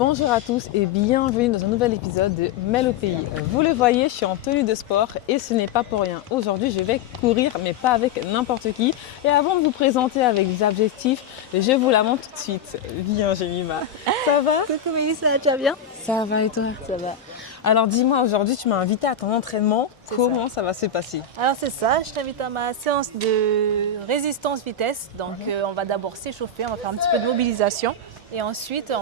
Bonjour à tous et bienvenue dans un nouvel épisode de Mel au pays. Vous le voyez, je suis en tenue de sport et ce n'est pas pour rien. Aujourd'hui, je vais courir, mais pas avec n'importe qui. Et avant de vous présenter avec des objectifs, je vous la montre tout de suite. Viens, Jemima. Ça va? Coucou Mélissa, tu vas bien? Ça va et toi? Ça va. Alors dis-moi, aujourd'hui, tu m'as invité à ton entraînement. Comment ça va se passer? Alors c'est ça, je t'invite à ma séance de résistance vitesse. Donc on va d'abord s'échauffer, on va faire un petit peu de mobilisation. Et ensuite,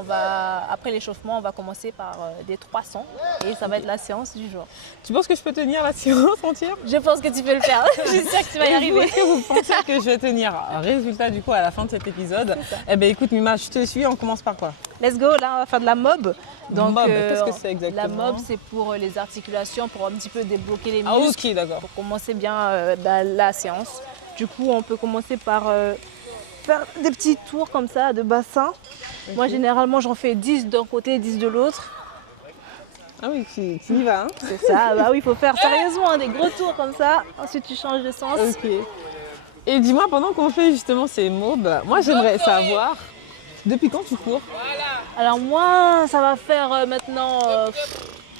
après l'échauffement, on va commencer par des 300 et ça va être la séance du jour. Tu penses que je peux tenir la séance entière? Je pense que tu peux le faire, je suis sûre que tu vas y arriver. Est-ce que vous pensez que je vais tenir? Résultat du coup à la fin de cet épisode. Eh bien écoute Mima, je te suis, on commence par quoi? Let's go, là on va faire de la mob. Donc, qu'est-ce que c'est exactement? La mob, c'est pour les articulations, pour un petit peu débloquer les muscles. Ah ok, d'accord. Pour commencer bien la séance. Du coup, on peut commencer par faire des petits tours comme ça de bassin. Okay. Moi, généralement, j'en fais 10 d'un côté, 10 de l'autre. Ah oui, tu y vas, hein? C'est ça, bah oui, il faut faire sérieusement des gros tours comme ça. Ensuite, tu changes de sens. Ok. Et dis-moi, pendant qu'on fait justement ces mobs, moi, j'aimerais savoir, depuis quand tu cours? Alors moi, ça va faire maintenant,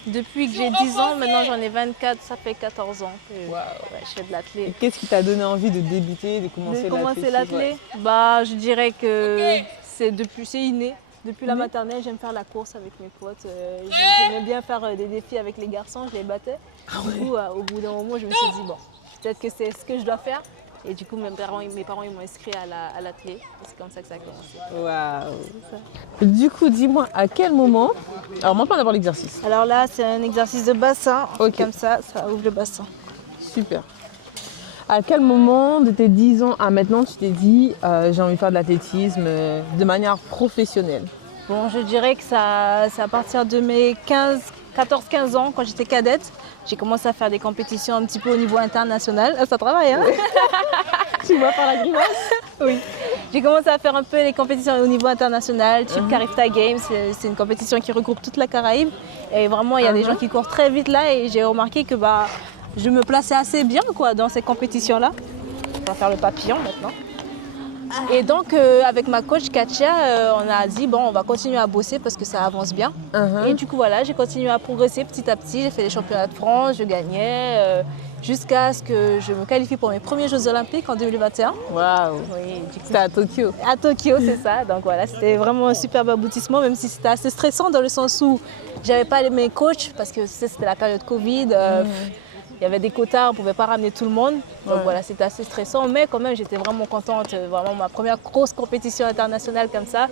depuis que j'ai 10 ans, maintenant j'en ai 24, ça fait 14 ans que je fais de l'athlé. Qu'est-ce qui t'a donné envie de débuter, de commencer l'athlé? Bah, je dirais que c'est inné. Depuis la maternelle, j'aime faire la course avec mes potes. J'aimais bien faire des défis avec les garçons, je les battais. Du coup, au bout d'un moment, je me suis dit, bon, peut-être que c'est ce que je dois faire. Et du coup, mes parents ils m'ont inscrit à l'athlé. C'est comme ça que ça a commencé. Waouh! Du coup, dis-moi, à quel moment... Alors, montre-moi d'abord l'exercice. Alors là, c'est un exercice de bassin. Okay. Comme ça ouvre le bassin. Super. À quel moment de tes 10 ans à maintenant, tu t'es dit j'ai envie de faire de l'athlétisme de manière professionnelle? Bon, je dirais que c'est à partir de mes 14-15 ans, quand j'étais cadette. J'ai commencé à faire des compétitions un petit peu au niveau international. Ça travaille, hein? Tu vois par la grimace? Oui. J'ai commencé à faire un peu les compétitions au niveau international, type Carifta Games. C'est une compétition qui regroupe toute la Caraïbe. Et vraiment, il y a des gens qui courent très vite là. Et j'ai remarqué que je me plaçais assez bien dans ces compétitions-là. On va faire le papillon maintenant. Et donc, avec ma coach Katia, on a dit, bon, on va continuer à bosser parce que ça avance bien. Et du coup, voilà, j'ai continué à progresser petit à petit. J'ai fait les championnats de France, je gagnais, jusqu'à ce que je me qualifie pour mes premiers Jeux Olympiques en 2021. Waouh! Oui, c'était à Tokyo. À Tokyo, c'est ça. Donc voilà, c'était vraiment un superbe aboutissement, même si c'était assez stressant dans le sens où j'avais pas mes coachs parce que c'était la période Covid. Il y avait des quotas, on ne pouvait pas ramener tout le monde. Donc voilà, c'était assez stressant. Mais quand même, j'étais vraiment contente. Vraiment, ma première grosse compétition internationale comme ça,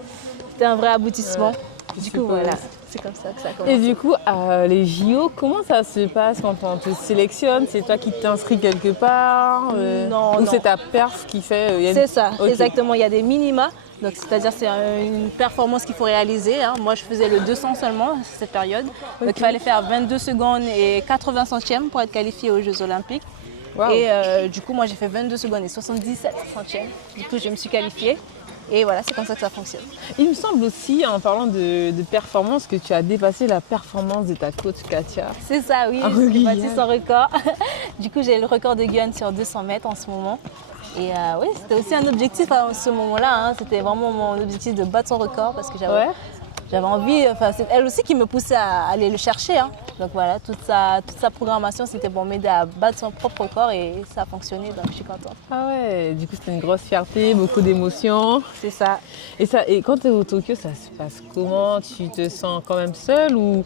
c'était un vrai aboutissement. Du coup, voilà, c'est comme ça que ça a commencé. Et du coup, les JO, comment ça se passe quand on te sélectionne? C'est toi qui t'inscris quelque part? Non, ou c'est ta perf qui fait... C'est ça, exactement. Il y a des minima. Donc, c'est-à-dire c'est une performance qu'il faut réaliser. Moi, je faisais le 200 seulement à cette période. Donc, il fallait faire 22 secondes et 80 centièmes pour être qualifié aux Jeux Olympiques. Wow. Et du coup, moi, j'ai fait 22 secondes et 77 centièmes. Du coup, je me suis qualifiée. Et voilà, c'est comme ça que ça fonctionne. Il me semble aussi, en parlant de performance, que tu as dépassé la performance de ta coach Katia. C'est ça, oui. J'ai battu son record. Du coup, j'ai le record de Guyane sur 200 mètres en ce moment. Et oui, c'était aussi un objectif à ce moment-là. C'était vraiment mon objectif de battre son record parce que j'avais envie, c'est elle aussi qui me poussait à aller le chercher. Donc voilà, toute sa programmation, c'était pour m'aider à battre son propre record et ça a fonctionné, donc je suis contente. Ah ouais, du coup c'était une grosse fierté, beaucoup d'émotions. C'est ça. Et quand tu es au Tokyo, ça se passe comment? Tu te sens quand même seule ou...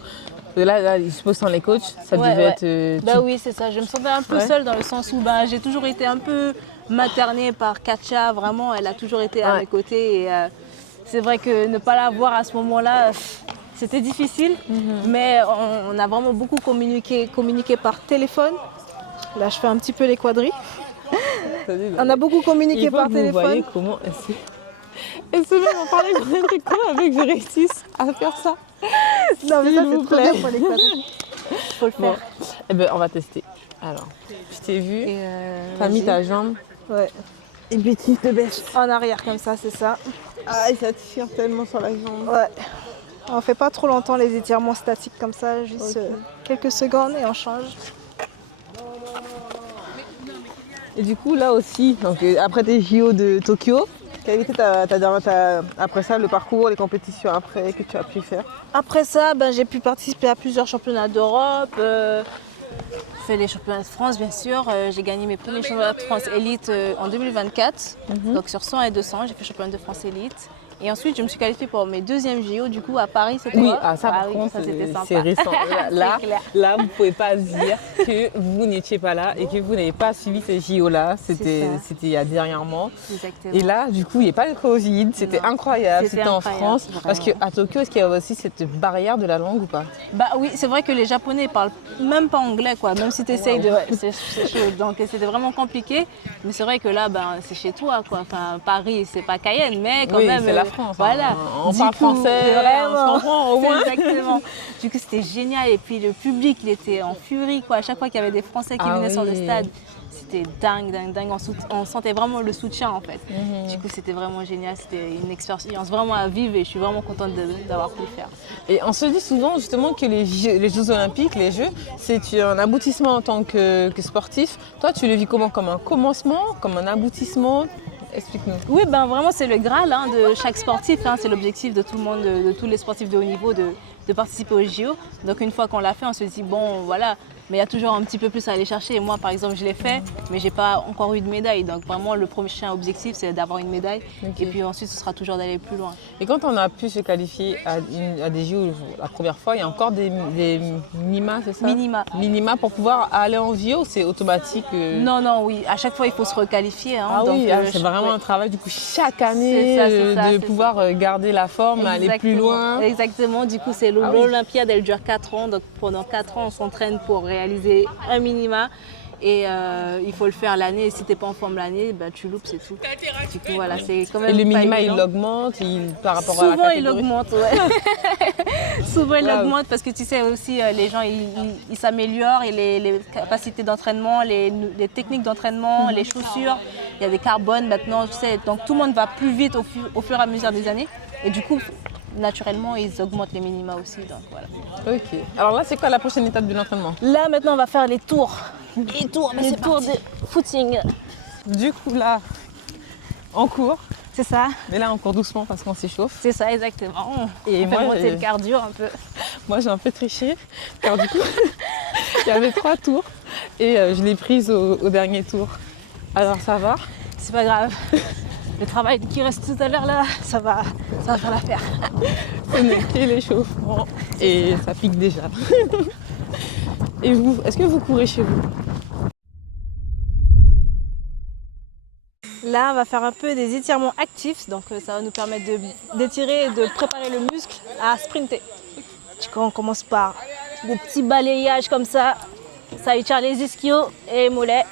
Là, je suppose sans les coachs, ça devait être... Oui, c'est ça. Je me sentais un peu seule dans le sens où j'ai toujours été un peu maternée par Katia. Vraiment, elle a toujours été à mes côtés. Et c'est vrai que ne pas la voir à ce moment-là, c'était difficile. Mais on a vraiment beaucoup communiqué par téléphone. Là, je fais un petit peu les quadrilles. On a beaucoup communiqué par téléphone. Vous voyez comment elle se met à parler de quoi avec que je réussisse à faire ça. Non, mais ça, c'est trop bien pour les quadrilles. Faut le faire. Eh ben, on va tester. Alors, je t'ai vu, t'as mis ta jambe. Ouais. Et puis tu te baisses. En arrière, comme ça, c'est ça. Ah, et ça tire tellement sur la jambe. Ouais. On fait pas trop longtemps les étirements statiques comme ça, juste quelques secondes et on change. Et du coup, là aussi, donc, après tes JO de Tokyo, Quel était après ça le parcours, les compétitions après que tu as pu faire? Après ça, j'ai pu participer à plusieurs championnats d'Europe. Fait les championnats de France, bien sûr. J'ai gagné mes premiers championnats de France élite en 2024. Donc sur 100 et 200, j'ai fait championnat de France élite. Et ensuite, je me suis qualifiée pour mes deuxièmes JO, du coup, à Paris cette fois. Oui, ça par contre, c'était sympa. c'est récent. Là, C'est clair. là, vous ne pouvez pas dire que vous n'étiez pas là et que vous n'avez pas suivi ces JO-là. C'était il y a dernièrement. Exactement. Et là, du coup, il n'y a pas de Covid. C'était incroyable. C'était en France. Vraiment. Parce qu'à Tokyo, est-ce qu'il y a aussi cette barrière de la langue ou pas? Oui, c'est vrai que les Japonais parlent même pas anglais, quoi. Même si tu essayes de. C'est chaud. Donc c'était vraiment compliqué. Mais c'est vrai que là, c'est chez toi, quoi. Enfin, Paris, c'est pas Cayenne, mais quand même. C'est la France. Voilà. On parle français, on se comprend au moins. Exactement. Du coup, c'était génial. Et puis le public, il était en furie, quoi. À chaque fois qu'il y avait des Français qui venaient sur le stade, c'était dingue. On sentait vraiment le soutien, en fait. Du coup, c'était vraiment génial. C'était une expérience vraiment à vivre et je suis vraiment contente d'avoir pu le faire. Et on se dit souvent justement que les Jeux Olympiques, les Jeux, c'est un aboutissement en tant que sportif. Toi, tu le vis comment? Comme un commencement, comme un aboutissement? Explique-nous. Oui, vraiment, c'est le Graal de chaque sportif. C'est l'objectif de tout le monde, de tous les sportifs de haut niveau, de participer aux JO. Donc, une fois qu'on l'a fait, on se dit, bon, voilà. Mais il y a toujours un petit peu plus à aller chercher. Et moi, par exemple, je l'ai fait, mais je n'ai pas encore eu de médaille. Donc, vraiment, le prochain objectif, c'est d'avoir une médaille. Okay. Et puis ensuite, ce sera toujours d'aller plus loin. Et quand on a pu se qualifier à des JO la première fois, il y a encore des minima, c'est ça? Minima pour pouvoir aller en JO, c'est automatique? Non, oui. À chaque fois, il faut se requalifier. C'est vraiment un travail, du coup, chaque année, de pouvoir garder la forme, aller plus loin. Exactement. Du coup, c'est l'Olympiade, elle dure 4 ans. Donc, pendant 4 ans, on s'entraîne pour réaliser un minima et il faut le faire l'année. Et si tu n'es pas en forme l'année, tu loupes, c'est tout. Du coup, voilà, c'est quand même. Et le minima, il augmente par rapport à la catégorie? Souvent, il augmente, ouais. Souvent, il augmente parce que tu sais aussi, les gens, ils s'améliorent et les capacités d'entraînement, les techniques d'entraînement, les chaussures. Il y a des carbones maintenant, tu sais. Donc, tout le monde va plus vite au fur et à mesure des années. Et du coup, naturellement, ils augmentent les minima aussi. Donc, voilà. Ok. Alors là, c'est quoi la prochaine étape de l'entraînement? Là, maintenant, on va faire les tours. Les tours de footing. Du coup, là, on court. C'est ça. Mais là, on court doucement parce qu'on s'échauffe. C'est ça, exactement. Et on fait monter le cardio un peu. Moi, j'ai un peu triché. Car du coup, il y avait 3 tours. Et je l'ai prise au dernier tour. Alors, ça va? C'est pas grave. Le travail qui reste tout à l'heure là, ça va faire l'affaire. Ce n'est que l'échauffement et ça pique déjà. Et vous, est-ce que vous courez chez vous? Là, on va faire un peu des étirements actifs, donc ça va nous permettre d'étirer et de préparer le muscle à sprinter. Du coup, on commence par des petits balayages comme ça. Ça étire les ischios et les mollets.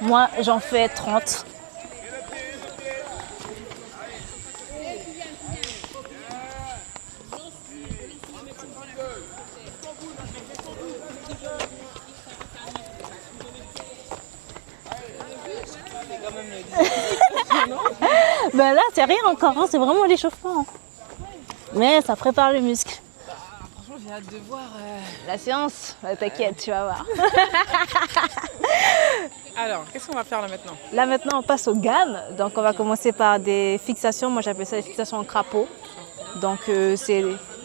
Moi, j'en fais 30. Là, c'est rien encore, c'est vraiment l'échauffement. Mais ça prépare le muscle. Franchement, j'ai hâte de voir la séance. T'inquiète, tu vas voir. Alors, qu'est-ce qu'on va faire là maintenant? Là maintenant, on passe aux gammes. Donc, on va commencer par des fixations. Moi, j'appelle ça des fixations en crapaud. Donc,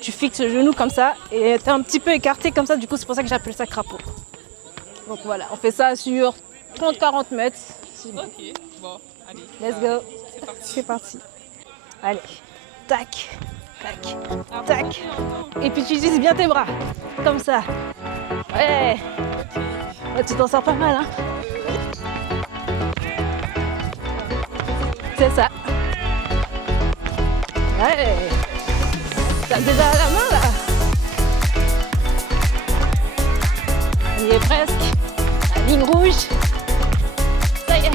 tu fixes le genou comme ça et tu es un petit peu écarté comme ça. Du coup, c'est pour ça que j'appelle ça crapaud. Donc, voilà, on fait ça sur 30-40 mètres. Ok, bon, allez. Let's go. C'est parti. Allez, tac, tac, tac. Et puis tu utilises bien tes bras, comme ça. Ouais. Oh, tu t'en sors pas mal, hein. C'est ça. Ouais. T'as déjà la main là. On y est presque. La ligne rouge. Ça y est.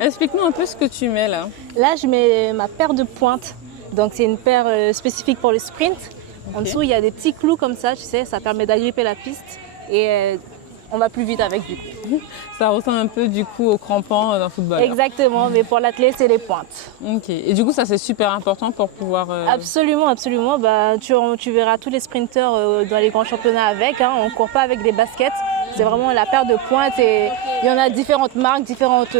Explique-nous un peu ce que tu mets là. Là, je mets ma paire de pointes. Donc, c'est une paire spécifique pour le sprint. Okay. En dessous, il y a des petits clous comme ça, tu sais, ça permet d'agripper la piste. Et on va plus vite avec du coup. Ça ressemble un peu du coup au crampon d'un footballeur. Exactement, mais pour l'athlète, c'est les pointes. Ok. Et du coup, ça c'est super important pour pouvoir. Absolument, absolument. Bah, tu verras tous les sprinteurs dans les grands championnats avec. Hein. On ne court pas avec des baskets. C'est vraiment la paire de pointes. Et il y en a différentes marques, différentes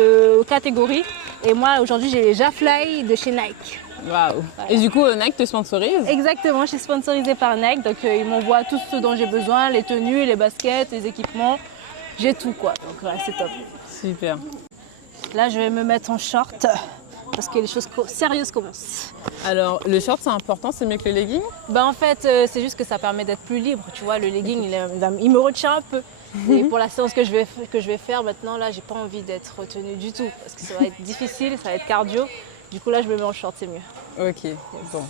catégories. Et moi, aujourd'hui, j'ai les Jafly de chez Nike. Waouh. Et du coup, Nike te sponsorise? Exactement, je suis sponsorisée par Nike. Donc, ils m'envoient tout ce dont j'ai besoin, les tenues, les baskets, les équipements. J'ai tout, quoi. Donc, voilà, c'est top. Super. Là, je vais me mettre en short parce que les choses sérieuses commencent. Alors, le short c'est important, c'est mieux que le legging? Bah en fait, c'est juste que ça permet d'être plus libre. Tu vois, le legging, il me retient un peu. Et pour la séance que je vais faire maintenant, là, j'ai pas envie d'être retenue du tout. Parce que ça va être difficile, ça va être cardio. Du coup, là, je me mets en short, c'est mieux. Ok, bon.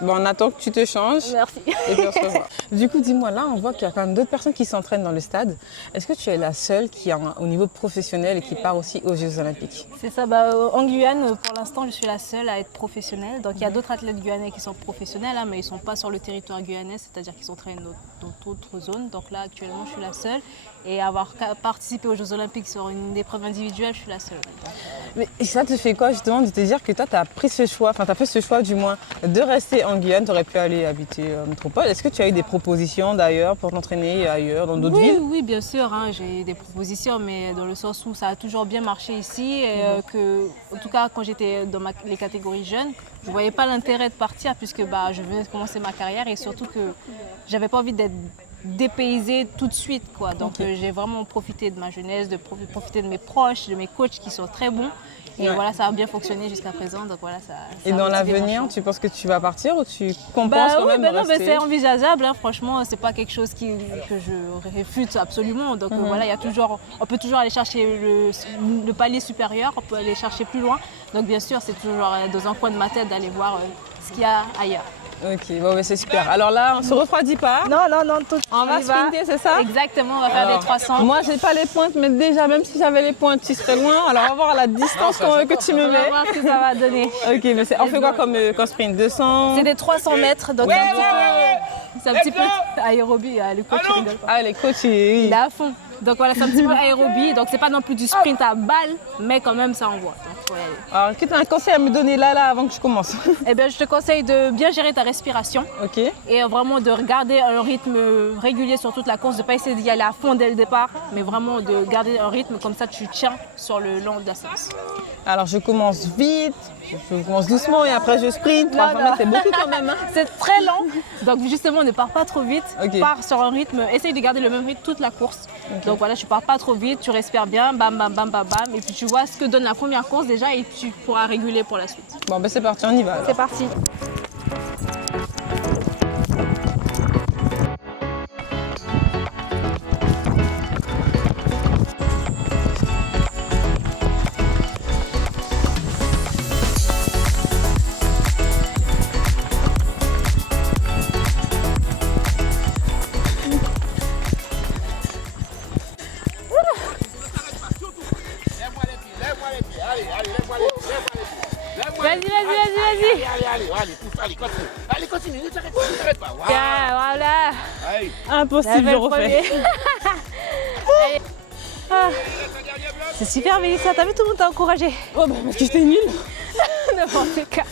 Bon, on attend que tu te changes. Merci. Et puis on se revoit. Du coup, dis-moi, là, on voit qu'il y a quand même d'autres personnes qui s'entraînent dans le stade. Est-ce que tu es la seule qui est au niveau professionnel et qui part aussi aux Jeux Olympiques? C'est ça, bah, en Guyane, pour l'instant, je suis la seule à être professionnelle. Donc il y a d'autres athlètes guyanais qui sont professionnels, hein, mais ils ne sont pas sur le territoire guyanais, c'est-à-dire qu'ils s'entraînent dans d'autres zones. Donc là, actuellement, je suis la seule. Et avoir participé aux Jeux Olympiques sur une épreuve individuelle, je suis la seule. Mais ça te fait quoi justement de te dire que toi, tu as pris ce choix, enfin tu as fait ce choix du moins, de rester en Guyane, tu aurais pu aller habiter en métropole. Est-ce que tu as eu des propositions d'ailleurs pour t'entraîner ailleurs, dans d'autres villes? Oui, bien sûr, hein, j'ai eu des propositions, mais dans le sens où ça a toujours bien marché ici. Et, en tout cas, quand j'étais dans les catégories jeunes, je ne voyais pas l'intérêt de partir puisque bah, je venais de commencer ma carrière et surtout que j'avais pas envie d'être dépaysée tout de suite, quoi. Donc j'ai vraiment profité de ma jeunesse, de profiter de mes proches, de mes coachs qui sont très bons. Et voilà, ça a bien fonctionné jusqu'à présent. Donc voilà, ça et dans l'avenir, tu penses que tu vas partir ou tu compenses quand même de rester? C'est envisageable, hein, franchement, c'est pas quelque chose que je réfute absolument. Donc voilà, on peut toujours aller chercher le palier supérieur, on peut aller chercher plus loin. Donc bien sûr, c'est toujours dans un coin de ma tête d'aller voir ce qu'il y a ailleurs. Ok, bon, c'est super. Alors là, on se refroidit pas. Non, On va sprinter, c'est ça? Exactement, on va faire des 300. Moi, j'ai pas les pointes, mais déjà, même si j'avais les pointes, tu serais loin. Alors, on va voir la distance que tu me On va mets. voir ce que ça va donner. Ok, mais on fait quoi comme sprint? 200? C'est des 300 mètres, donc c'est un petit peu aérobie. Le coach il rigole pas. Ah, les coachs, oui. Il est à fond. Donc voilà, c'est un petit peu aérobie. Donc c'est pas non plus du sprint à balle, mais quand même ça envoie. Donc, faut y aller. Alors, est-ce que tu as un conseil à me donner là, avant que je commence? Eh bien, je te conseille de bien gérer ta respiration. Ok. Et vraiment de garder un rythme régulier sur toute la course, de ne pas essayer d'y aller à fond dès le départ, mais vraiment de garder un rythme comme ça tu tiens sur le long de la séance. Alors je commence vite, je commence doucement et après je sprint. 300 mètres, c'est beaucoup quand même. Hein. C'est très lent, donc justement ne pars pas trop vite, Okay. pars sur un rythme, essaye de garder le même rythme toute la course. Okay. Donc voilà, tu pars pas trop vite, tu respires bien, bam bam bam bam bam, et puis tu vois ce que donne la première course déjà et tu pourras réguler pour la suite. Bon ben c'est parti, on y va. C'est parti. Allez, continue, ne t'arrête pas. Wow. Voilà. Allez. Impossible, je refais. C'est super, Mélissa, t'as vu, tout le monde t'a encouragé. Oh bah parce que j'étais nulle. N'importe quoi.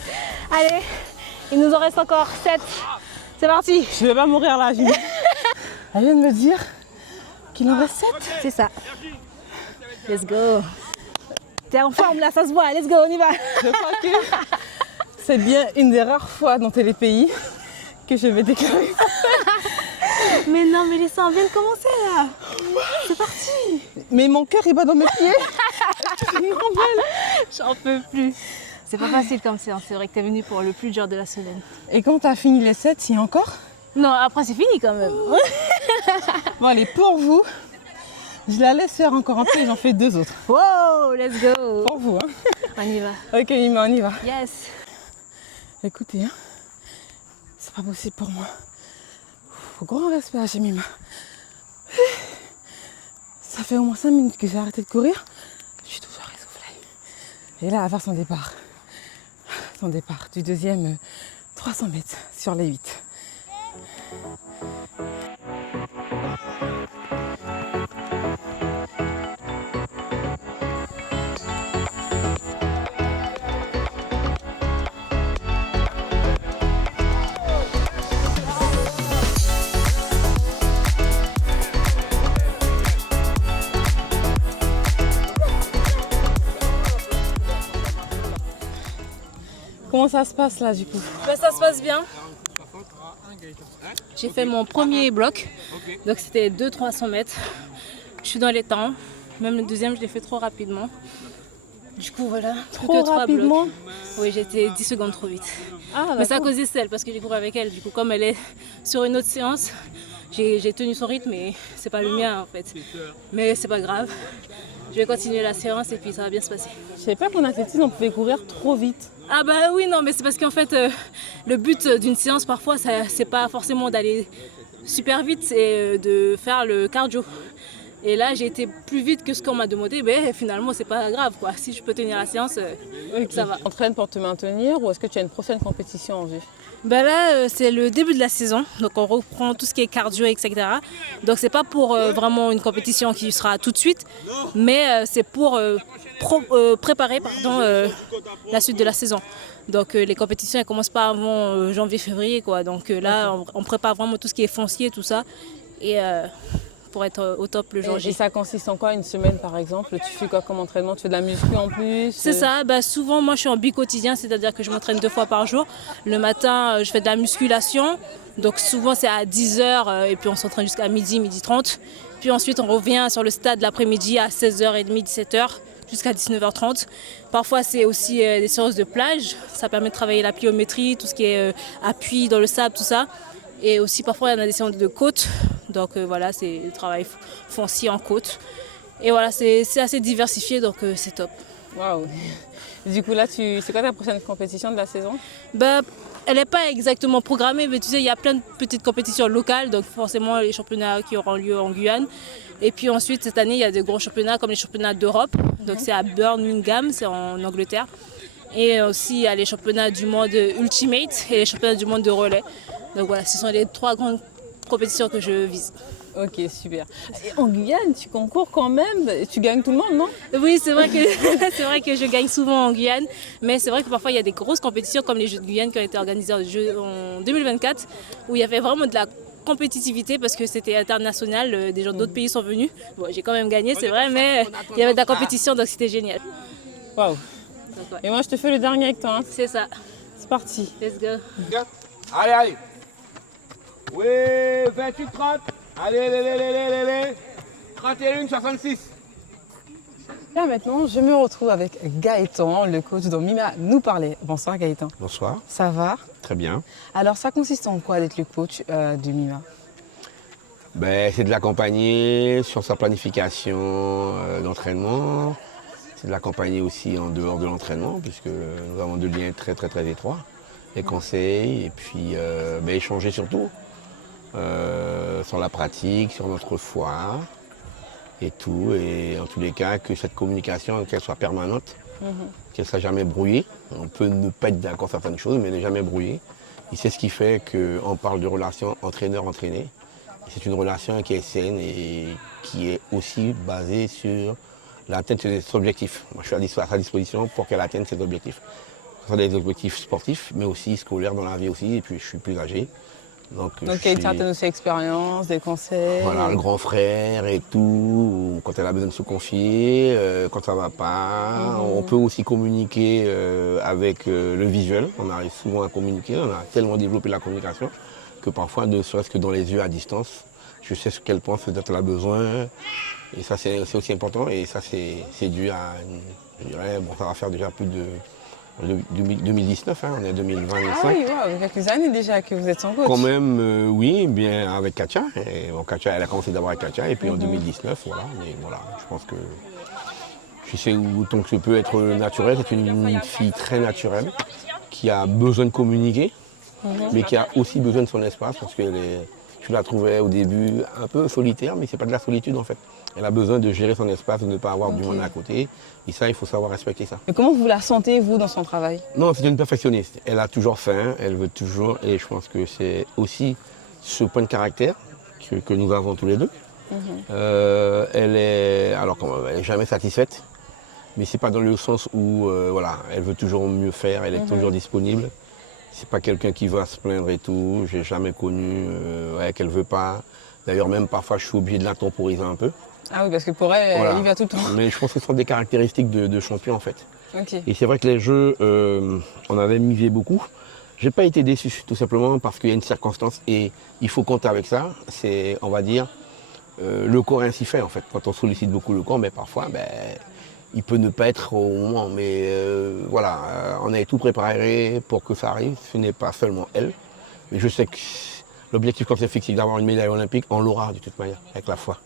Allez, il nous en reste encore 7. C'est parti. Je vais pas mourir là, Julie. Elle vient de me dire qu'il en reste 7. C'est ça. Let's go. T'es en forme là, ça se voit. Let's go, on y va. Je crois que c'est bien une des rares fois dans Télépays que je vais déclarer. Mais non, Mélissa, on vient de commencer là. C'est parti. Mais mon cœur il bat dans mes pieds. J'en peux plus. C'est pas facile comme séance, c'est vrai que t'es venue pour le plus dur de la semaine. Et quand t'as fini les 7, il y a encore? Non, après c'est fini quand même. Bon allez, pour vous, je la laisse faire encore un peu et j'en fais 2 autres. Wow, let's go. Pour vous, hein. On y va. Ok, Mima, on y va. Yes. Écoutez, hein, c'est pas possible pour moi. Faut grand respect à Mima. Ça fait au moins 5 minutes que j'ai arrêté de courir. Je suis toujours essoufflée. Et là, elle va faire son départ. Son départ du deuxième 300 mètres sur les 8. Comment ça se passe là du coup? Bah, ça se passe bien. J'ai fait mon premier bloc, donc c'était 200-300 mètres. Je suis dans les temps, même le deuxième je l'ai fait trop rapidement. Du coup voilà, Trop rapidement? Oui, j'ai été 10 secondes trop vite. Ah, Mais c'est à d'accord. cause d'Estelle, parce que j'ai couru avec elle. Du coup, comme elle est sur une autre séance, j'ai tenu son rythme et c'est pas le mien en fait. Mais c'est pas grave. Je vais continuer la séance et puis ça va bien se passer. Je savais pas qu'en athlétisme on pouvait courir trop vite. Ah bah oui, non, mais c'est parce qu'en fait, le but d'une séance parfois, c'est pas forcément d'aller super vite, c'est de faire le cardio. Et là, j'ai été plus vite que ce qu'on m'a demandé, mais finalement, c'est pas grave, quoi. Si je peux tenir la séance, ça va. Tu t'entraînes pour te maintenir ou est-ce que tu as une prochaine compétition en vue? Ben là, c'est le début de la saison, donc on reprend tout ce qui est cardio, etc. Donc c'est pas pour vraiment une compétition qui sera tout de suite, mais c'est pour préparer la suite de la saison. Donc les compétitions elles commencent pas avant janvier-février, quoi. Donc là, on prépare vraiment tout ce qui est foncier, tout ça, et pour être au top le jour J. Et ça consiste en quoi une semaine par exemple? Tu fais quoi comme entraînement? Tu fais de la muscu en plus? C'est ça, bah souvent moi je suis en bi-quotidien, c'est-à-dire que je m'entraîne 2 fois par jour. Le matin je fais de la musculation, donc souvent c'est à 10h et puis on s'entraîne jusqu'à midi, midi 30. Puis ensuite on revient sur le stade l'après-midi à 16h30, 17h jusqu'à 19h30. Parfois c'est aussi des séances de plage, ça permet de travailler la pliométrie, tout ce qui est appui dans le sable, tout ça. Et aussi parfois on a des séances de côte, donc voilà c'est le travail foncier en côte. Et voilà, c'est assez diversifié, donc c'est top. Waouh! Du coup, là, c'est quoi ta prochaine compétition de la saison? Bah, elle n'est pas exactement programmée, mais tu sais, il y a plein de petites compétitions locales, donc forcément les championnats qui auront lieu en Guyane. Et puis ensuite, cette année, il y a des gros championnats comme les championnats d'Europe, donc c'est à Birmingham, c'est en Angleterre. Et aussi, il y a les championnats du monde Ultimate et les championnats du monde de relais. Donc voilà, ce sont les 3 grandes compétitions que je vise. Ok, super. Et en Guyane, tu concours quand même, tu gagnes tout le monde, non? Oui, c'est vrai que c'est vrai que je gagne souvent en Guyane, mais c'est vrai que parfois il y a des grosses compétitions comme les Jeux de Guyane qui ont été organisés en 2024, où il y avait vraiment de la compétitivité parce que c'était international, des gens d'autres pays sont venus. Bon, j'ai quand même gagné, c'est vrai, mais il y avait de la compétition, donc c'était génial. Waouh! Donc, ouais. Et moi, je te fais le dernier avec toi. Hein. C'est ça. C'est parti. Let's go. Allez, allez. Oui, 28-30. Allez. 31-66. Là maintenant, je me retrouve avec Gaëtan, le coach dont Mima nous parlait. Bonsoir Gaëtan. Bonsoir. Ça va? Très bien. Alors ça consiste en quoi d'être le coach de Mima? C'est de l'accompagner sur sa planification d'entraînement. C'est de l'accompagner aussi en dehors de l'entraînement, puisque nous avons 2 liens très étroits. Les conseils et puis échanger surtout sur la pratique, sur notre foi et tout. Et en tous les cas, que cette communication, qu'elle soit permanente, qu'elle ne soit jamais brouillée. On peut ne pas être d'accord sur certaines choses, mais elle n'est jamais brouillée. Et c'est ce qui fait qu'on parle de relation entraîneur-entraîné. C'est une relation qui est saine et qui est aussi basée sur l'atteinte de ses objectifs. Moi, je suis à sa disposition pour qu'elle atteigne ses objectifs. Ce sont des objectifs sportifs, mais aussi scolaires dans la vie aussi. Et puis, je suis plus âgé. Donc il y a une certaine aussi expérience, des conseils. Voilà, le grand frère et tout, quand elle a besoin de se confier, quand ça ne va pas. On peut aussi communiquer avec le visuel. On arrive souvent à communiquer. On a tellement développé la communication que parfois, ne serait-ce que dans les yeux à distance, je sais ce qu'elle pense, ce dont elle a besoin. Et ça, c'est aussi important. Et ça, c'est dû à, je dirais, ça va faire déjà plus de 2019, hein, on est 2025. Ah oui, wow, quelques années déjà que vous êtes son coach. Quand même, oui, bien avec Katia. Et, Katia, elle a commencé d'abord avec Katia, et puis en 2019, voilà. Mais voilà, je pense que je sais où tant que je peux être naturel. C'est une fille très naturelle, qui a besoin de communiquer, mais qui a aussi besoin de son espace, parce que je la trouvais au début un peu solitaire, mais c'est pas de la solitude en fait. Elle a besoin de gérer son espace, de ne pas avoir du monde à côté. Et ça, il faut savoir respecter ça. Et comment vous la sentez, vous, dans son travail? Non, c'est une perfectionniste. Elle a toujours faim, elle veut toujours. Et je pense que c'est aussi ce point de caractère que nous avons tous les deux. Elle est jamais satisfaite. Mais c'est pas dans le sens où elle veut toujours mieux faire, elle est toujours disponible. C'est pas quelqu'un qui va se plaindre et tout. J'ai jamais connu qu'elle veut pas. D'ailleurs, même parfois, je suis obligé de la temporiser un peu. Ah oui, parce que pour elle, il va tout le temps. Mais je pense que ce sont des caractéristiques de champion en fait. Ok. Et c'est vrai que les jeux, on avait misé beaucoup. J'ai pas été déçu, tout simplement parce qu'il y a une circonstance et il faut compter avec ça. C'est, on va dire, le corps est ainsi fait en fait. Quand on sollicite beaucoup le corps, mais parfois, il peut ne pas être au moment. Mais voilà, on avait tout préparé pour que ça arrive. Ce n'est pas seulement elle, mais je sais que l'objectif quand c'est fixé d'avoir une médaille olympique, on l'aura de toute manière, avec la foi.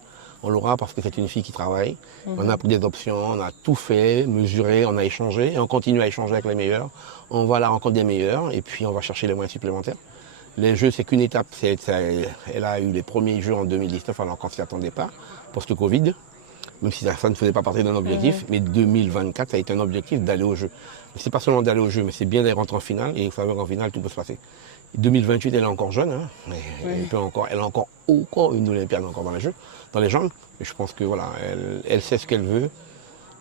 On l'aura parce que c'est une fille qui travaille. On a pris des options, on a tout fait, mesuré, on a échangé et on continue à échanger avec les meilleurs. On va à la rencontre des meilleurs et puis on va chercher les moyens supplémentaires. Les jeux, c'est qu'une étape. Elle a eu les premiers jeux en 2019 alors qu'on ne s'y attendait pas, post-Covid, même si ça ne faisait pas partie d'un objectif. Mais 2024, ça a été un objectif d'aller au jeu. C'est pas seulement d'aller au jeu, mais c'est bien d'aller rentrer en finale et vous savez qu'en finale, tout peut se passer. 2028, elle est encore jeune, hein, mais elle a encore une Olympiade encore dans les jambes. Et je pense que voilà, elle sait ce qu'elle veut,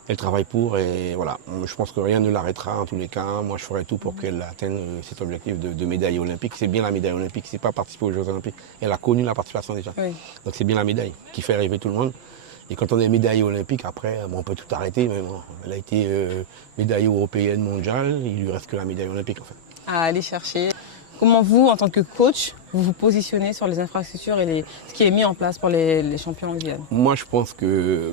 elle travaille pour et voilà. Je pense que rien ne l'arrêtera en tous les cas. Moi, je ferai tout pour qu'elle atteigne cet objectif de médaille olympique. C'est bien la médaille olympique, c'est pas participer aux Jeux Olympiques. Elle a connu la participation déjà. Oui. Donc c'est bien la médaille qui fait rêver tout le monde. Et quand on est médaillé olympique, après, on peut tout arrêter. Mais bon, elle a été médaillée européenne, mondiale. Il lui reste que la médaille olympique en fait. À aller chercher. Comment vous, en tant que coach, vous vous positionnez sur les infrastructures et ce qui est mis en place pour les champions mondiaux? Moi, je pense que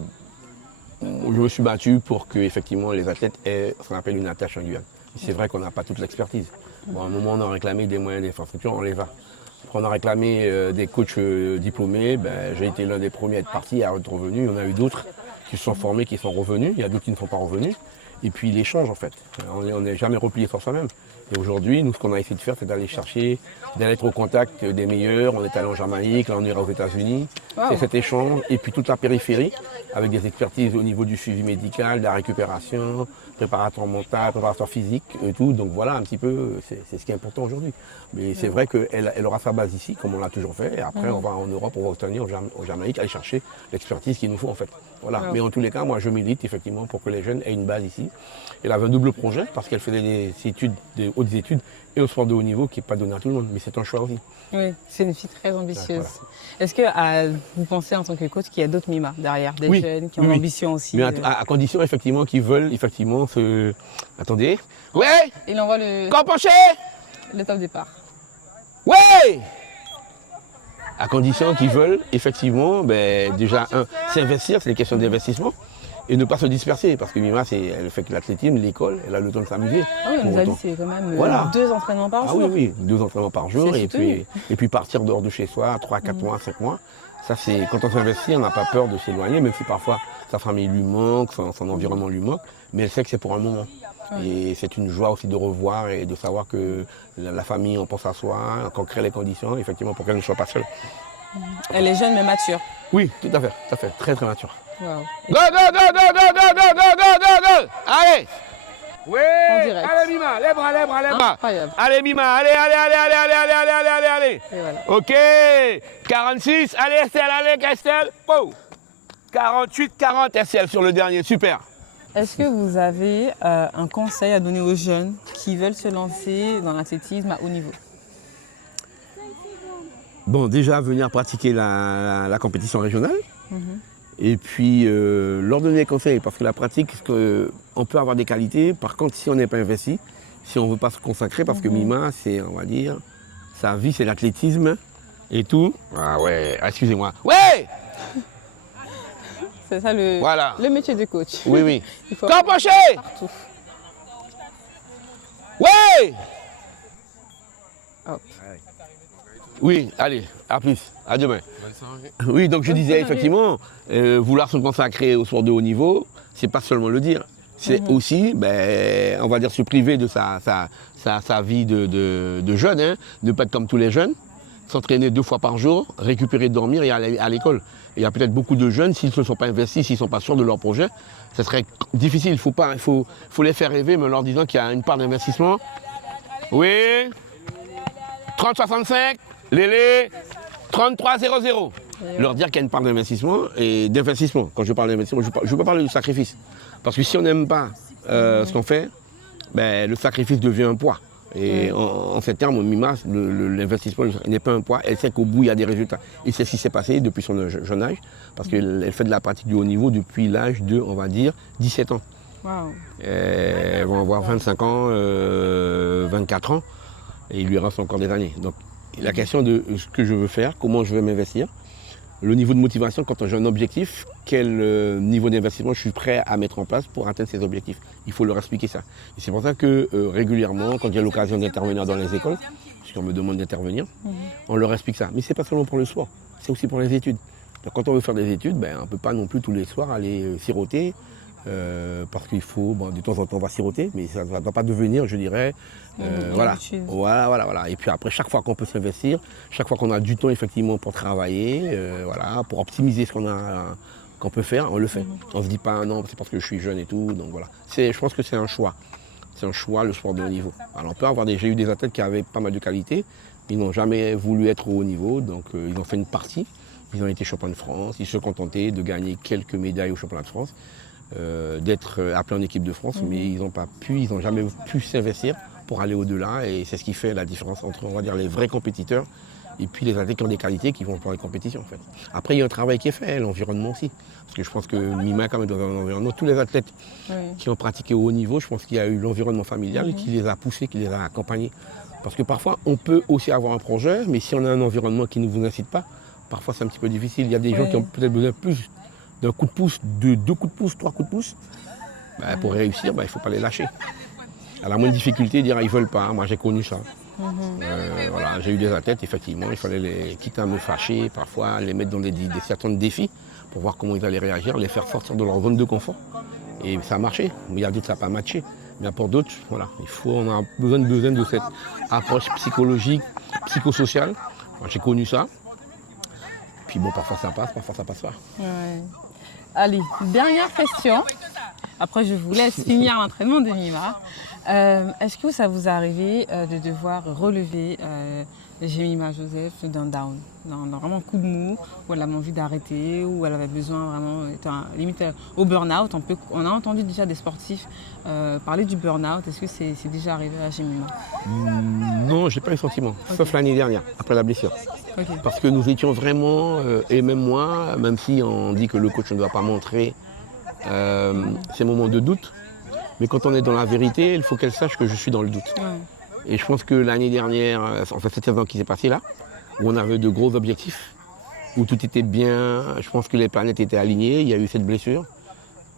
je me suis battu pour que effectivement les athlètes aient ce qu'on appelle une attache en Guyane. C'est vrai qu'on n'a pas toute l'expertise. Bon, à un moment, on a réclamé des moyens d'infrastructure, on les a. Après, on a réclamé des coachs diplômés. J'ai été l'un des premiers à être parti, à être revenu. On a eu d'autres qui se sont formés, qui sont revenus. Il y a d'autres qui ne sont pas revenus. Et puis l'échange en fait. On n'est jamais replié sur soi-même. Et aujourd'hui, nous, ce qu'on a essayé de faire, c'est d'aller chercher, d'aller être au contact des meilleurs. On est allé en Jamaïque, là on ira aux États-Unis. Wow. C'est cet échange. Et puis toute la périphérie, avec des expertises au niveau du suivi médical, de la récupération, préparateur mental, préparateur physique, et tout. Donc voilà un petit peu, c'est ce qui est important aujourd'hui. Mais c'est vrai qu'elle aura sa base ici, comme on l'a toujours fait. Et après, on va en Europe, on va aux États-Unis, au Jamaïque, aller chercher l'expertise qu'il nous faut en fait. Voilà. Mais en tous les cas, moi je milite effectivement pour que les jeunes aient une base ici. Elle avait un double projet parce qu'elle faisait des études, des hautes études et au sport de haut niveau qui n'est pas donné à tout le monde, mais c'est un choix aussi. Oui, c'est une fille très ambitieuse. Voilà. Est-ce que vous pensez en tant que coach qu'il y a d'autres Mima derrière, des jeunes qui ont l'ambition aussi? Mais à condition effectivement qu'ils veulent effectivement se... Attendez. Ouais. Il envoie le top départ. Ouais. À condition qu'ils veulent effectivement, déjà s'investir, c'est une question d'investissement. Et ne pas se disperser, parce que Mima, elle fait que l'athlétisme, l'école, elle a le temps de s'amuser. Ah oui, on nous a dit c'est quand même 2 entraînements par jour. Ah oui, 2 entraînements par jour, et soutenu. puis partir dehors de chez soi, 3, 4 mois, 5 mois. Ça, c'est quand on s'investit, on n'a pas peur de s'éloigner, même si parfois sa famille lui manque, son environnement lui manque, mais elle sait que c'est pour un moment. Et c'est une joie aussi de revoir et de savoir que la famille, on pense à soi, qu'on crée les conditions, effectivement, pour qu'elle ne soit pas seule. Elle est jeune mais mature. Oui, tout à fait, très très mature. Wow. Go, go, go, go, go, go, go, go, go, go, go. Allez. Oui. En direct. Allez Mima, les bras. Incroyable. Allez Mima, allez. Et voilà. Ok. 46, allez Estelle. Oh. 48, 40 Estelle sur le dernier, super. Est-ce que vous avez un conseil à donner aux jeunes qui veulent se lancer dans l'athlétisme à haut niveau? Bon, déjà venir pratiquer la compétition régionale. Et puis leur donner des conseils, parce que la pratique, on peut avoir des qualités, par contre si on n'est pas investi, si on ne veut pas se consacrer, parce que Mima, c'est, on va dire, sa vie c'est l'athlétisme et tout. Ah ouais, excusez-moi. Ouais. C'est ça le métier de coach. Oui. Il faut Campoché. partout. Ouais. Hop. Oui, allez, à plus, à demain. Oui, donc je disais effectivement, vouloir se consacrer au sport de haut niveau, c'est pas seulement le dire, c'est aussi, on va dire, se priver de sa vie de jeune, hein, ne pas être comme tous les jeunes, s'entraîner 2 fois par jour, récupérer, dormir et aller à l'école. Il y a peut-être beaucoup de jeunes, s'ils ne se sont pas investis, s'ils ne sont pas sûrs de leur projet, ça serait difficile, il faut les faire rêver, mais en leur disant qu'il y a une part d'investissement. Oui, 30-65. Lélé, 33-00. Leur dire qu'il y a une part d'investissement et d'investissement. Quand je parle d'investissement, je ne veux pas parler de sacrifice. Parce que si on n'aime pas ce qu'on fait, le sacrifice devient un poids. Et en ces termes, Mima, l'investissement n'est pas un poids. Elle sait qu'au bout, il y a des résultats. Et c'est ce qui s'est passé depuis son jeune âge. Parce qu'elle fait de la pratique du haut niveau depuis l'âge de, on va dire, 17 ans. Waouh. Elles vont avoir 25 ans, 24 ans, et il lui reste encore des années. Donc la question de ce que je veux faire, comment je veux m'investir, le niveau de motivation, quand j'ai un objectif, quel niveau d'investissement je suis prêt à mettre en place pour atteindre ces objectifs. Il faut leur expliquer ça. Et c'est pour ça que régulièrement, quand j'ai l'occasion d'intervenir dans les écoles, puisqu'on me demande d'intervenir, on leur explique ça. Mais ce n'est pas seulement pour le sport, c'est aussi pour les études. Donc, quand on veut faire des études, on ne peut pas non plus tous les soirs aller siroter, parce qu'il faut, de temps en temps on va siroter, mais ça ne va pas devenir, je dirais, voilà. Et puis après, chaque fois qu'on peut s'investir, chaque fois qu'on a du temps effectivement pour travailler, pour optimiser ce qu'on peut faire, on le fait. On ne se dit pas non, c'est parce que je suis jeune et tout, donc voilà. Je pense que c'est un choix. C'est un choix, le sport de haut niveau. Alors on peut avoir j'ai eu des athlètes qui avaient pas mal de qualité, ils n'ont jamais voulu être au haut niveau, donc ils ont fait une partie. Ils ont été champions de France, ils se sont contentés de gagner quelques médailles au championnat de France, d'être appelés en équipe de France, mais ils n'ont jamais pu s'investir pour aller au-delà. Et c'est ce qui fait la différence entre, on va dire, les vrais compétiteurs et puis les athlètes qui ont des qualités qui vont pour les compétitions. En fait. Après, il y a un travail qui est fait, l'environnement aussi. Parce que je pense que Mima est quand même dans un environnement. Tous les athlètes qui ont pratiqué au haut niveau, je pense qu'il y a eu l'environnement familial qui les a poussés, qui les a accompagnés. Parce que parfois, on peut aussi avoir un projet, mais si on a un environnement qui ne vous incite pas, parfois c'est un petit peu difficile. Il y a des gens qui ont peut-être besoin plus d'un coup de pouce, de 2 coups de pouce, 3 coups de pouce. Pour réussir, il ne faut pas les lâcher. À la moindre difficulté, dire ils ne veulent pas. Moi j'ai connu ça. J'ai eu des athlètes, effectivement, il fallait quitte à me fâcher, parfois les mettre dans certains défis pour voir comment ils allaient réagir, les faire sortir de leur zone de confort. Et ça a marché, mais il y a d'autres ça n'a pas matché. Mais pour d'autres, on a besoin de cette approche psychologique, psychosociale. Moi, j'ai connu ça. Puis parfois ça passe, parfois ça passe pas. Ouais. Allez, dernière question. Après, je vous laisse finir l'entraînement de Mima. Est-ce que ça vous est arrivé de devoir relever Jemima Joseph d'un down, dans vraiment un coup de mou, où elle avait envie d'arrêter, où elle avait besoin vraiment, limite au burn-out. On a entendu déjà des sportifs parler du burn-out. Est-ce que c'est déjà arrivé à Jemima? Non, j'ai pas eu le sentiment, sauf l'année dernière, après la blessure. Parce que nous étions vraiment, et même moi, même si on dit que le coach ne doit pas montrer ces moments de doute, mais quand on est dans la vérité, il faut qu'elle sache que je suis dans le doute. Et je pense que l'année dernière, en fait cette saison qui s'est passée là, où on avait de gros objectifs, où tout était bien, je pense que les planètes étaient alignées, il y a eu cette blessure.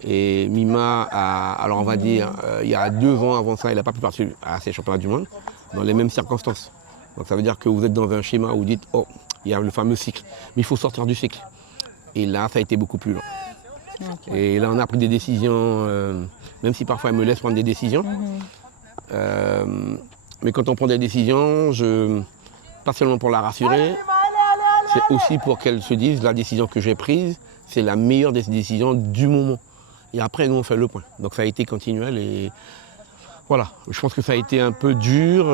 Et Mima, alors on va dire, il y a 2 ans avant ça, elle n'a pas pu participer à ces championnats du monde, dans les mêmes circonstances. Donc ça veut dire que vous êtes dans un schéma où vous dites, oh, il y a le fameux cycle, mais il faut sortir du cycle. Et là, ça a été beaucoup plus long. Et là, on a pris des décisions, même si parfois elle me laisse prendre des décisions. Mais quand on prend des décisions, pas seulement pour la rassurer, c'est aussi pour qu'elle se dise, la décision que j'ai prise, c'est la meilleure des décisions du moment. Et après, nous, on fait le point. Donc ça a été continuel et voilà. Je pense que ça a été un peu dur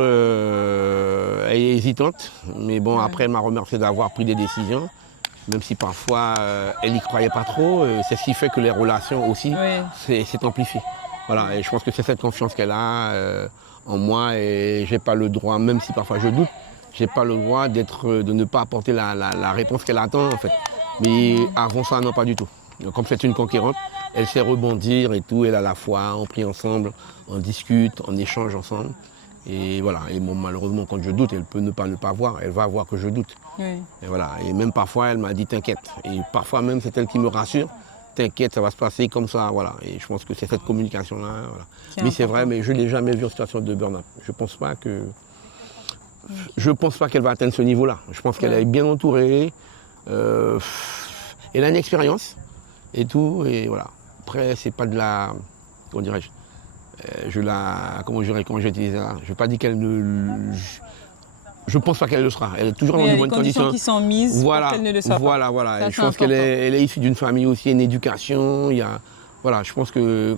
et hésitante. Mais bon, après, elle m'a remercié d'avoir pris des décisions. Même si parfois, elle n'y croyait pas trop. C'est ce qui fait que les relations aussi s'est amplifiées. Voilà. Et je pense que c'est cette confiance qu'elle a en moi. Et j'ai pas le droit, même si parfois je doute, j'ai pas le droit de ne pas apporter la réponse qu'elle attend en fait. Mais avant ça, non, pas du tout. Donc, comme c'est une conquérante, elle sait rebondir et tout, elle a la foi, on prie ensemble, on discute, on échange ensemble. Et voilà, et bon, malheureusement quand je doute, elle peut ne pas voir, elle va voir que je doute. Et voilà, et même parfois elle m'a dit t'inquiète. Et parfois même c'est elle qui me rassure, t'inquiète, ça va se passer comme ça, voilà. Et je pense que c'est cette communication-là. Voilà. Mais c'est vrai, mais je ne l'ai jamais vue en situation de burn-out. Je pense pas qu'elle va atteindre ce niveau-là. Je pense qu'elle est bien entourée. Elle a une expérience et tout, et voilà. Après, c'est pas de la. Comment dirais-je comment je vais utiliser ça? Je ne veux pas dire qu'elle ne. Je pense pas qu'elle le sera. Elle est toujours dans de bonnes conditions. Les conditions qui sont mises pour qu'elle ne le soit pas. Voilà. Ça, je pense qu'elle est issue d'une famille aussi, une éducation. Voilà, je pense que.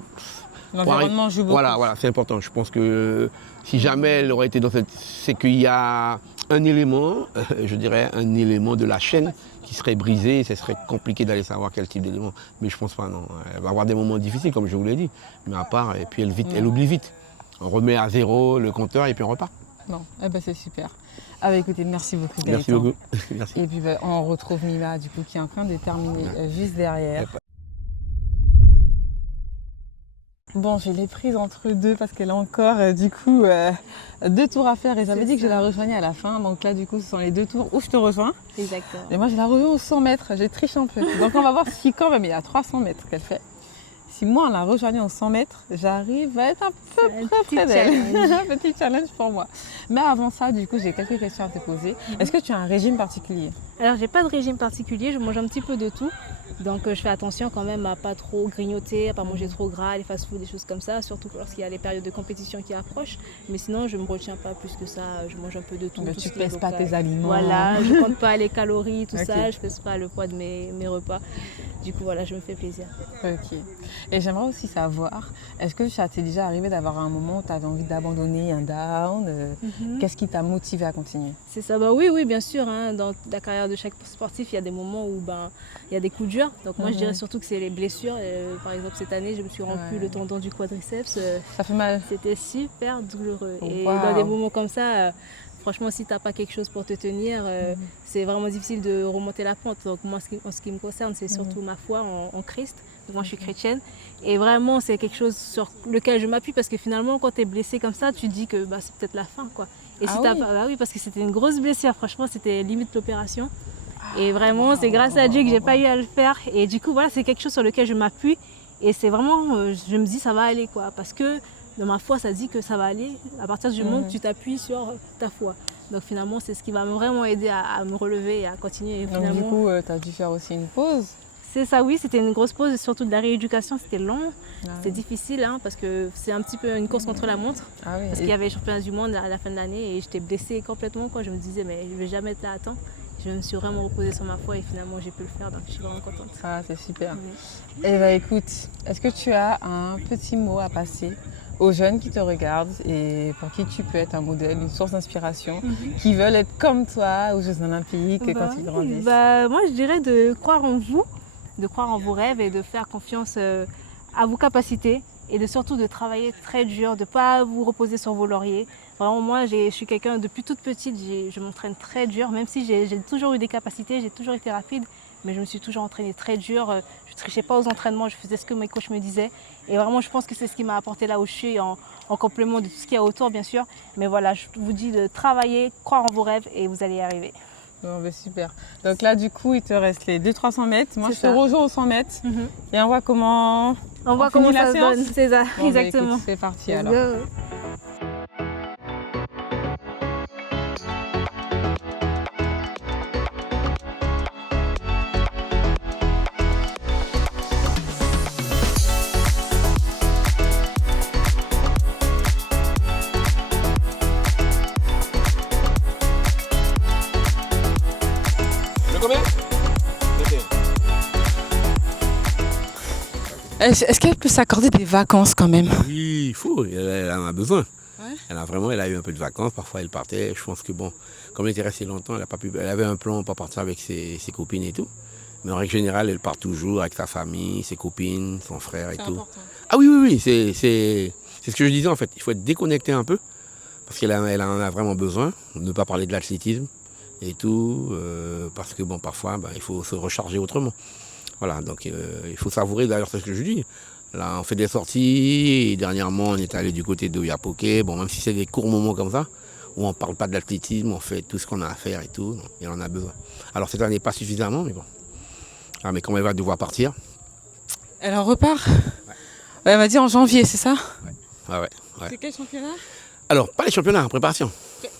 L'environnement joue beaucoup. Voilà, c'est important. Je pense que si jamais elle aurait été dans cette. C'est qu'il y a un élément, je dirais, un élément de la chaîne qui serait brisé, ce serait compliqué d'aller savoir quel type d'élément. Mais je pense pas, non. Elle va avoir des moments difficiles, comme je vous l'ai dit. Mais à part, et puis elle oublie vite. On remet à zéro le compteur et puis on repart. Bon, c'est super. Écoutez, merci beaucoup. Merci beaucoup. Merci. Et puis on retrouve Mima, du coup, qui est en train de terminer juste derrière. Bon, je l'ai prise entre deux parce qu'elle a encore deux tours à faire et j'avais dit que je la rejoignais à la fin. Donc là, du coup, ce sont les deux tours où je te rejoins. Exactement. Et moi, je la rejoins aux 100 mètres. J'ai triché un peu. Donc on va voir si quand même il y a 300 mètres qu'elle fait. Si moi, en la rejoignant aux 100 mètres, j'arrive à être un peu près d'elle. Un petit challenge pour moi. Mais avant ça, du coup, j'ai quelques questions à te poser. Est-ce que tu as un régime particulier? Alors, j'ai pas de régime particulier, je mange un petit peu de tout. Donc, je fais attention quand même à pas trop grignoter, à pas manger trop gras, les fast-food, des choses comme ça, surtout lorsqu'il y a les périodes de compétition qui approchent. Mais sinon, je me retiens pas plus que ça, je mange un peu de tout. Mais tout tu ce qui est pèses pas local. tes aliments. Voilà, je compte pas les calories, tout Ok. ça, je pèse pas le poids de mes repas. Du coup, voilà, je me fais plaisir. Ok. Et j'aimerais aussi savoir, est-ce que ça t'est déjà arrivé d'avoir un moment où tu avais envie d'abandonner un down Qu'est-ce qui t'a motivé à continuer? C'est ça, bah oui, bien sûr. Hein, dans la carrière de chaque sportif, il y a des moments où il y a des coups durs. Donc moi, je dirais surtout que c'est les blessures. Par exemple, cette année, je me suis rompu le tendon du quadriceps. Ça fait mal. C'était super douloureux. Et Wow. dans des moments comme ça, franchement, si tu n'as pas quelque chose pour te tenir, c'est vraiment difficile de remonter la pente. Donc moi, en ce qui me concerne, c'est surtout ma foi en Christ. Moi, je suis chrétienne. Et vraiment, c'est quelque chose sur lequel je m'appuie parce que finalement, quand tu es blessé comme ça, tu te dis que c'est peut-être la fin, quoi. Et si t'as pas, oui, parce que c'était une grosse blessure. Franchement, c'était limite l'opération. Et vraiment, c'est grâce à Dieu que j'ai pas eu à le faire. Et du coup, voilà, c'est quelque chose sur lequel je m'appuie. Et c'est vraiment, je me dis, ça va aller, quoi. Parce que dans ma foi, ça dit que ça va aller à partir du moment où tu t'appuies sur ta foi. Donc finalement, c'est ce qui va vraiment aider à me relever et à continuer. Et Donc finalement, du coup, tu as dû faire aussi une pause. c'est ça, oui, c'était une grosse pause, surtout de la rééducation, c'était long, c'était difficile parce que c'est un petit peu une course contre la montre. Ah oui. Parce qu'il y avait les championnats du monde à la fin de l'année et j'étais blessée complètement. Je me disais, mais je ne vais jamais être là à temps. Je me suis vraiment reposée sur ma foi et finalement j'ai pu le faire, donc je suis vraiment contente. Ah, c'est super. Oui. Eh bien écoute, est-ce que tu as un petit mot à passer aux jeunes qui te regardent et pour qui tu peux être un modèle, une source d'inspiration, qui veulent être comme toi aux Jeux Olympiques quand ils grandissent? Moi, je dirais de croire en vous, de croire en vos rêves et de faire confiance à vos capacités et surtout de travailler très dur, de ne pas vous reposer sur vos lauriers. Vraiment, moi, je suis quelqu'un, depuis toute petite, je m'entraîne très dur, même si j'ai toujours eu des capacités, j'ai toujours été rapide, mais je me suis toujours entraînée très dur. Je ne trichais pas aux entraînements, je faisais ce que mes coachs me disaient. Et vraiment, je pense que c'est ce qui m'a apporté là où je suis, en complément de tout ce qu'il y a autour, bien sûr. Mais voilà, je vous dis de travailler, croire en vos rêves et vous allez y arriver. Bon, ben super. Donc là, du coup, il te reste les 200-300 mètres. Moi, je te ça. rejoins aux 100 mètres. Et on voit comment On voit comment finit la ça se séance. donne, c'est ça, Bon, ben, exactement. écoute, c'est parti Let's alors. go. Le combien? Est-ce qu'elle peut s'accorder des vacances quand même? Oui, il faut, elle en a besoin. Ouais. Elle a eu un peu de vacances, parfois elle partait. Je pense que bon, comme elle était restée longtemps, elle avait un plan pour partir avec ses copines et tout. Mais en règle générale, elle part toujours avec sa famille, ses copines, son frère et tout. Important. Ah oui, c'est ce que je disais en fait. Il faut être déconnecté un peu, parce qu'elle en a vraiment besoin. Ne pas parler de l'athlétisme et tout, parce que bon, parfois, il faut se recharger autrement. Voilà, donc il faut savourer, d'ailleurs c'est ce que je dis. Là, on fait des sorties, et dernièrement on est allé du côté de Yapoké, bon, même si c'est des courts moments comme ça, où on ne parle pas de l'athlétisme, on fait tout ce qu'on a à faire et tout, donc, et on en a besoin. Alors cette année pas suffisamment, mais bon. Ah, mais comme elle va devoir partir. Elle en repart? Elle m'a dit en janvier, c'est ça? Ouais. C'est quel championnat? Alors, pas les championnats, en préparation.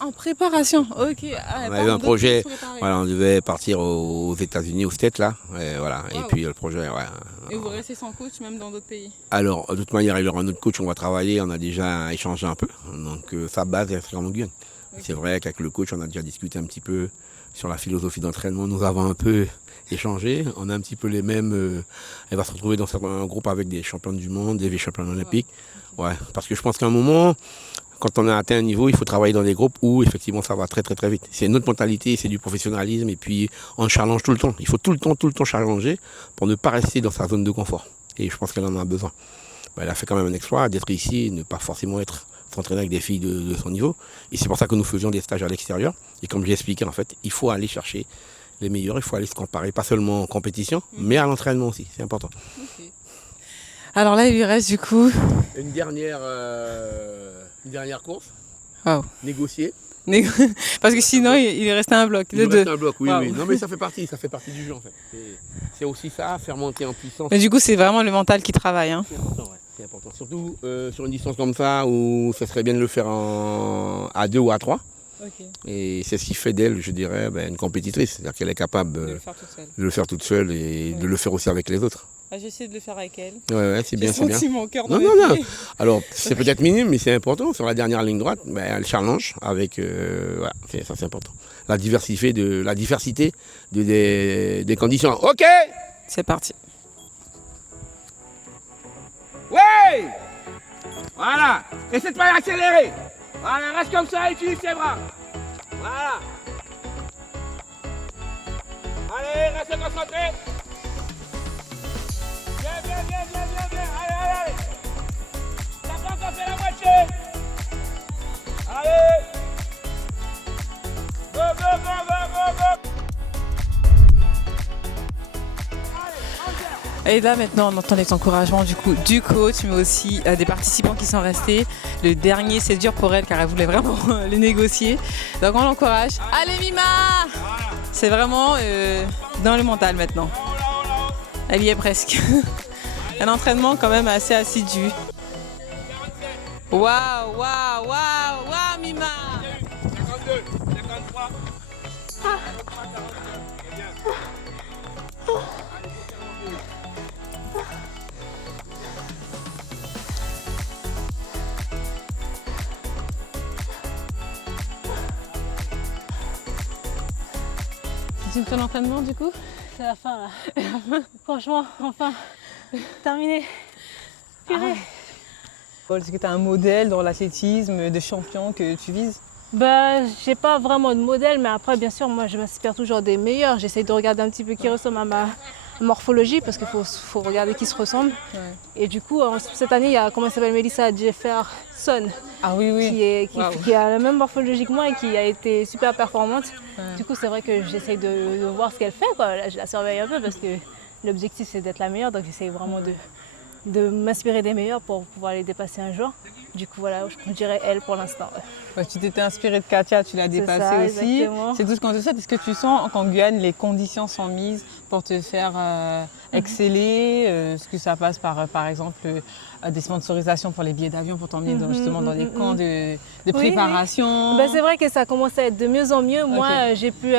En préparation, ok. On a eu un projet, voilà, on devait partir aux États-Unis, aux States là, et voilà. Wow. Et puis le projet, ouais. Et vous restez sans coach même dans d'autres pays? Alors, de toute manière, il y aura un autre coach, on va travailler, on a déjà échangé un peu. Donc, sa base est en Guyane. Okay. C'est vrai qu'avec le coach, on a déjà discuté un petit peu sur la philosophie d'entraînement. Nous avons un peu échangé. On a un petit peu les mêmes. Elle va se retrouver dans un groupe avec des champions du monde, des champions olympiques. Ouais, parce que je pense qu'à un moment, quand on a atteint un niveau, il faut travailler dans des groupes où effectivement ça va très très très vite. C'est une autre mentalité, c'est du professionnalisme et puis on challenge tout le temps. Il faut tout le temps challenger pour ne pas rester dans sa zone de confort. Et je pense qu'elle en a besoin. Elle a fait quand même un exploit d'être ici et ne pas forcément s'entraîner avec des filles de son niveau. Et c'est pour ça que nous faisions des stages à l'extérieur. Et comme j'ai expliqué, en fait, il faut aller chercher les meilleurs, il faut aller se comparer, pas seulement en compétition, mais à l'entraînement aussi, c'est important. Okay. Alors là, il lui reste du coup... Une dernière course, Waouh. négociée. Parce que sinon, il est resté un bloc. Il reste un bloc, oui, Wow. oui. Non, mais ça fait partie du jeu en fait. C'est aussi ça, faire monter en puissance. Mais du coup, c'est vraiment le mental qui travaille. Hein. C'est important, ouais. C'est important. Surtout sur une distance comme ça où ça serait bien de le faire à 2 ou à 3. Ok. Et c'est ce qui fait d'elle, je dirais, une compétitrice. C'est-à-dire qu'elle est capable De le faire toute seule. de le faire toute seule et de le faire aussi avec les autres. J'ai essayé de le faire avec elle. Ouais, c'est bien, c'est bien. J'ai senti mon cœur dans Non, les non, non. pieds. Alors, c'est peut-être minime, mais c'est important. Sur la dernière ligne droite, elle challenge avec... voilà, ça c'est important. La diversité des conditions. OK. C'est parti. Ouais. Voilà. Essaie de pas l'accélérer. Voilà, reste comme ça, utilise tes bras. Voilà. Allez, reste concentré. Bien. Allez. T'as pas encore fait la moitié. Allez. Go. Et là maintenant on entend les encouragements du coach, mais aussi des participants qui sont restés. Le dernier c'est dur pour elle car elle voulait vraiment les négocier. Donc on l'encourage. Allez Mima. C'est vraiment dans le mental maintenant. Elle y est presque. Un entraînement quand même assez assidu. Waouh Mima. 52, 53. C'est une seule entraînement du coup? C'est la fin là. Franchement, enfin, terminé. Purée. Est-ce que tu as un modèle dans l'athlétisme de champion que tu vises? Bah, j'ai pas vraiment de modèle, mais après, bien sûr, moi, je m'inspire toujours des meilleurs. J'essaye de regarder un petit peu qui ressemble à ma morphologie, parce qu'il faut regarder qui se ressemble. Ouais. Et du coup, cette année, il y a, comment elle s'appelle, Melissa Jefferson, Ah oui. qui a la même morphologie que moi et qui a été super performante. Ouais. Du coup, c'est vrai que j'essaye de voir ce qu'elle fait, quoi. Là, je la surveille un peu, parce que l'objectif, c'est d'être la meilleure. Donc, j'essaye vraiment de m'inspirer des meilleurs pour pouvoir les dépasser un jour. Du coup, voilà, je dirais elle pour l'instant. Ouais, tu t'étais inspirée de Katia, tu l'as dépassée ça, aussi. exactement. C'est tout ce qu'on te souhaite. Est-ce que tu sens qu'en Guyane, les conditions sont mises pour te faire exceller? Est-ce que ça passe par exemple, des sponsorisations pour les billets d'avion pour t'emmener justement dans des camps de préparation? Ben, c'est vrai que ça commence à être de mieux en mieux. Moi, j'ai pu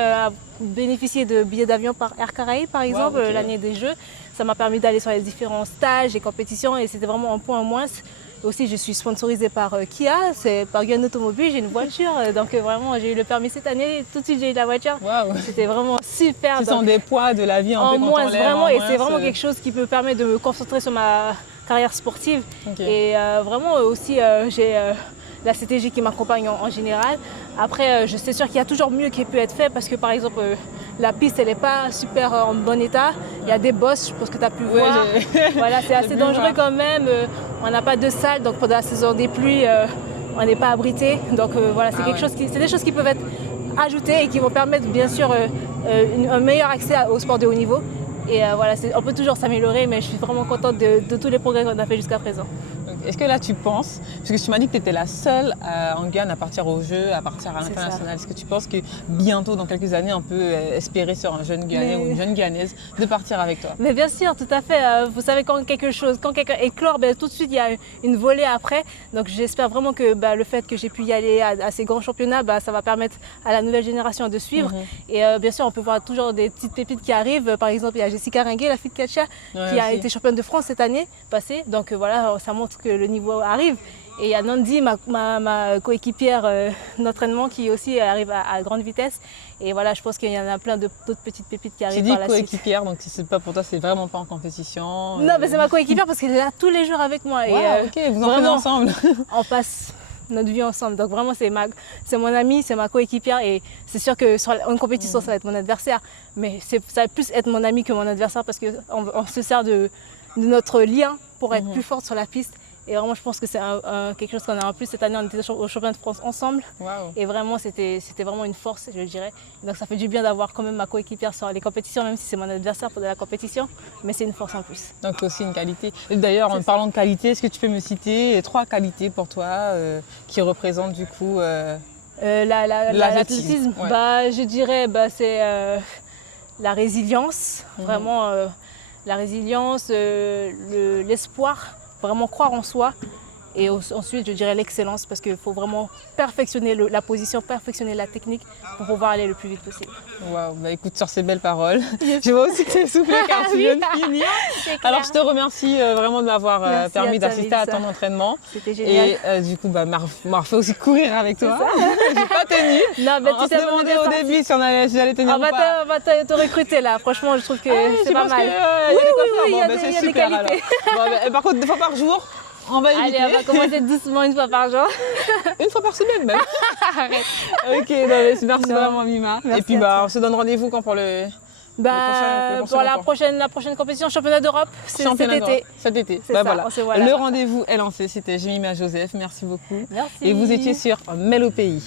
bénéficier de billets d'avion par Air Caraïbes, par exemple, l'année des Jeux. Ça m'a permis d'aller sur les différents stages et compétitions et c'était vraiment un point en moins. Aussi, je suis sponsorisée par Kia, c'est par Guyane Automobile, j'ai une voiture, donc vraiment j'ai eu le permis cette année, tout de suite j'ai eu la voiture. Wow. C'était vraiment super. Ce sont des poids de la vie en peu moins, quand on lève, vraiment, en et moins, c'est vraiment quelque chose qui peut permettre de me concentrer sur ma carrière sportive. Okay. Et vraiment aussi, j'ai la CTG qui m'accompagne en général. Après, je sais sûr qu'il y a toujours mieux qui peut être fait parce que par exemple, la piste elle n'est pas super en bon état. Il y a des bosses, je pense que tu as pu voir. Voilà, c'est assez dangereux quand même. On n'a pas de salle, donc pendant la saison des pluies, on n'est pas abrité. Donc voilà, c'est des choses qui peuvent être ajoutées et qui vont permettre bien sûr un meilleur accès au sport de haut niveau. Et voilà, on peut toujours s'améliorer, mais je suis vraiment contente de tous les progrès qu'on a fait jusqu'à présent. Est-ce que là tu penses, parce que tu m'as dit que tu étais la seule en Guyane à partir aux Jeux, à partir à l'international, est-ce que tu penses que bientôt, dans quelques années, on peut espérer sur un jeune Guyanais ou une jeune Guyanaise de partir avec toi? Mais bien sûr, tout à fait. Vous savez, quand quelqu'un éclore, tout de suite il y a une volée après. Donc j'espère vraiment que le fait que j'ai pu y aller à ces grands championnats, ça va permettre à la nouvelle génération de suivre. Et bien sûr, on peut voir toujours des petites pépites qui arrivent. Par exemple, il y a Jessica Ringuet, la fille de Katia, qui a été championne de France cette année passée. Donc voilà, ça montre que le niveau arrive. Et il y a Nandi, ma coéquipière d'entraînement, qui aussi arrive à grande vitesse. Et voilà, je pense qu'il y en a plein d'autres petites pépites qui arrivent par la suite. Tu dis coéquipière, donc c'est pas pour toi, c'est vraiment pas en compétition? Non, mais c'est ma coéquipière parce qu'elle est là tous les jours avec moi. Wow, ok, vous entraînez ensemble. On passe notre vie ensemble. Donc vraiment, c'est mon amie, c'est ma coéquipière. Et c'est sûr qu'en compétition, ça va être mon adversaire. Mais ça va plus être mon amie que mon adversaire parce qu'on se sert de notre lien pour être plus forte sur la piste. Et vraiment, je pense que c'est quelque chose qu'on a en plus. Cette année, on était au championnat de France ensemble. Waouh. Et vraiment, c'était vraiment une force, je dirais. Donc ça fait du bien d'avoir quand même ma coéquipière sur les compétitions, même si c'est mon adversaire pour de la compétition. Mais c'est une force en plus. Donc c'est aussi une qualité. Et d'ailleurs, en parlant de qualité, est-ce que tu peux me citer 3 qualités pour toi qui représentent du coup L'athlétisme, ouais. je dirais c'est la résilience, vraiment la résilience, l'espoir, vraiment croire en soi. Et ensuite, je dirais l'excellence parce qu'il faut vraiment perfectionner la position, perfectionner la technique pour pouvoir aller le plus vite possible. Waouh, bah écoute, sur ces belles paroles, je vois aussi que tu es soufflé car tu viens de finir. Alors je te remercie vraiment de m'avoir permis d'assister à ton entraînement. C'était génial. Et du coup, m'a fait aussi courir avec toi. J'ai pas tenu. Non, On se demandait au début si j'allais tenir ou pas. On va te recruter là, franchement, je trouve que c'est pas mal. Oui, il y a des qualités. Par contre, 2 fois par jour, on va éviter. Allez, on va commencer doucement 1 fois par jour. 1 fois par semaine même. Arrête. Ok, merci vraiment Mima. Merci et puis on se donne rendez-vous quand pour le pour la prochaine compétition, championnat d'Europe, cet été. Cet été. C'est ça, voilà. on se voit là. Le rendez-vous est lancé. C'était Jemima Joseph. Merci beaucoup. Merci. Et vous étiez sur Mel au pays.